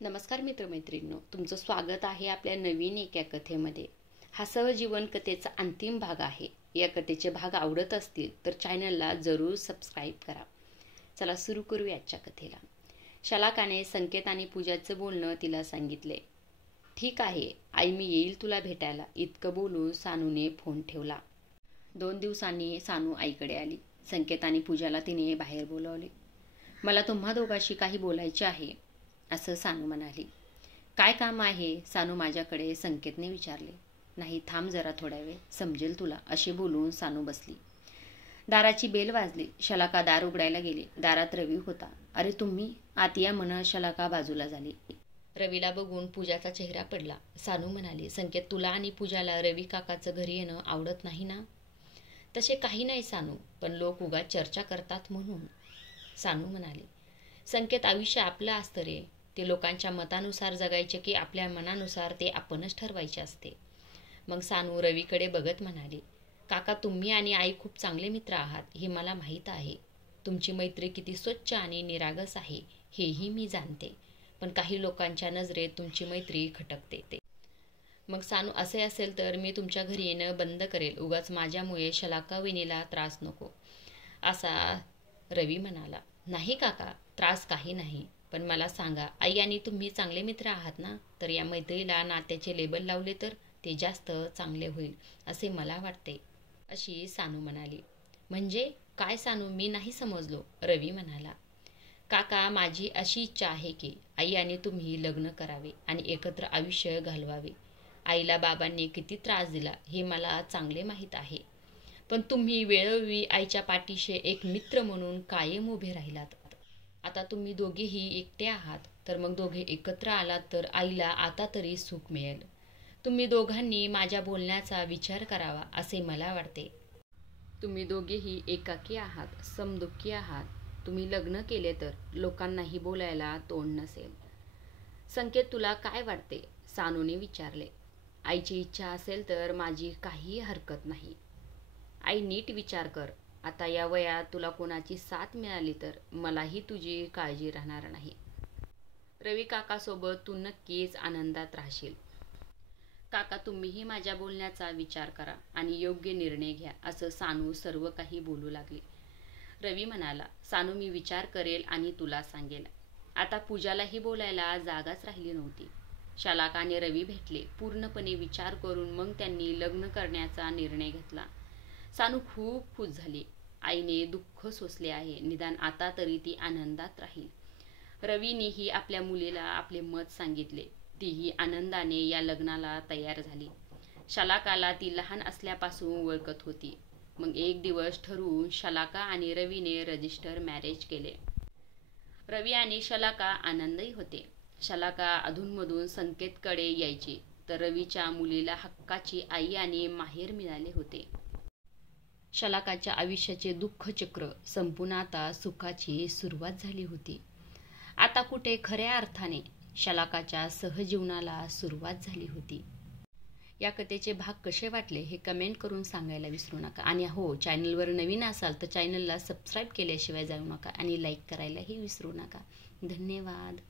नमस्कार मित्रमैत्रिणींनो, तुमचं स्वागत आहे आपल्या नवीन एका कथेमध्ये. हा सहजीवन कथेचा अंतिम भाग आहे. या कथेचे भाग आवडत असतील तर चॅनलला जरूर सबस्क्राईब करा. चला सुरू करू आजच्या कथेला. शलाकाने संकेत आणि पूजाचं बोलणं तिला सांगितले. ठीक आहे आई, मी येईल तुला भेटायला, इतकं बोलून सानूने फोन ठेवला. 2 दिवसांनी सानू आईकडे आली. संकेत आणि पूजाला तिने बाहेर बोलावले. मला तुम्हा दोघांशी काही बोलायचे आहे, असं सानू म्हणाली. काय काम आहे? सानू माझ्याकडे संकेतने विचारले. नाही, थांब जरा थोड्या वेळ, समजेल तुला, असे बोलून सानू बसली. दाराची बेल वाजली. शलाका दार उघडायला गेली. दारात रवी होता. अरे तुम्ही आत या म्हणत शलाका बाजूला झाली. रवीला बघून पूजाचा चेहरा पडला. सानू म्हणाली, संकेत, तुला आणि पूजाला रवी काकाचं घरी येणं आवडत नाही ना? तसे काही नाही सानू, पण लोक उगाच चर्चा करतात म्हणून, सानू म्हणाली. संकेत, आयुष्य आपलं असतं रे. ते लोकांच्या मतानुसार जगायचे की आपल्या मनानुसार ते आपणच ठरवायचे असते. मग सानू रवीकडे बघत म्हणाली, काका, तुम्ही आणि आई खूप चांगले मित्र आहात, हे मला माहीत आहे. तुमची मैत्री किती स्वच्छ आणि निरागस आहे हेही मी जाणते. पण काही लोकांच्या नजरेत तुमची मैत्री खटकते. मग सानू, असे असेल तर मी तुमच्या घरी येणं बंद करेल. उगाच माझ्यामुळे शलाका वहिनीला त्रास नको, असा रवी म्हणाला. नाही काका, त्रास काही नाही. पण मला सांगा, आई आणि तुम्ही चांगले मित्र आहात ना? तर या मैत्रीला नात्याचे लेबल लावले तर ते जास्त चांगले होईल असे मला वाटते, अशी सानू म्हणाली. म्हणजे काय सानू, मी नाही समजलो, रवी म्हणाला. काका, माझी अशी इच्छा आहे की आई आणि तुम्ही लग्न करावे आणि एकत्र आयुष्य घालवावे. आईला बाबांनी किती त्रास दिला हे मला चांगले माहीत आहे. पण तुम्ही वेळोवेळी आईच्या पाठीशी एक मित्र म्हणून कायम उभे राहिलात. आता तुम्ही दोघेही एकटे आहात, तर मग दोघे एकत्र आलात तर आईला आता तरी सुख मिळेल. तुम्ही दोघांनी माझ्या बोलण्याचा विचार करावा असे मला वाटते. तुम्ही दोघेही एकाकी आहात, समदुःखी आहात. तुम्ही लग्न केले तर लोकांनाही बोलायला तोंड नसेल. संकेत, तुला काय वाटते? सानूने विचारले. आईची इच्छा असेल तर माझी काही हरकत नाही. आई, नीट विचार कर. आता या वयात तुला कोणाची साथ मिळाली तर मलाही तुझी काळजी राहणार नाही. रवी काकासोबत तू नक्कीच आनंदात राहशील. काका, तुम्हीही माझ्या बोलण्याचा विचार करा आणि योग्य निर्णय घ्या, असं सानू सर्व काही बोलू लागली. रवी म्हणाला, सानू, मी विचार करेल आणि तुला सांगेल. आता पूजालाही बोलायला जागाच राहिली नव्हती. शलाका आणि रवी भेटले. पूर्णपणे विचार करून मग त्यांनी लग्न करण्याचा निर्णय घेतला. सानू खूप खुश झाली. आईने दुःख सोसले आहे, निदान आता तरी ती आनंदात राहील. रवीनेही आपल्या मुलीला आपले मत सांगितले. तीही आनंदाने या लग्नाला तयार झाली. शलाकाला ती लहान असल्यापासून ओळखत होती. मग एक दिवस ठरवून शलाका आणि रवीने रजिस्टर मॅरेज केले. रवी आणि शलाका आनंदी होते. शलाका अधूनमधून संकेतकडे यायची, तर रवीच्या मुलीला हक्काची आई आणि माहेर मिळाले होते. शलाकाच्या आयुष्याचे दुःखचक्र संपून आता सुखाची सुरुवात झाली होती. आता कुठे खऱ्या अर्थाने शलाकाच्या सहजीवनाला सुरुवात झाली होती. या कथेचे भाग कसे वाटले हे कमेंट करून सांगायला विसरू नका. आणि हो, चॅनलवर नवीन असाल तर चॅनलला सबस्क्राईब केल्याशिवाय जाऊ नका आणि लाईक करायलाही विसरू नका. धन्यवाद.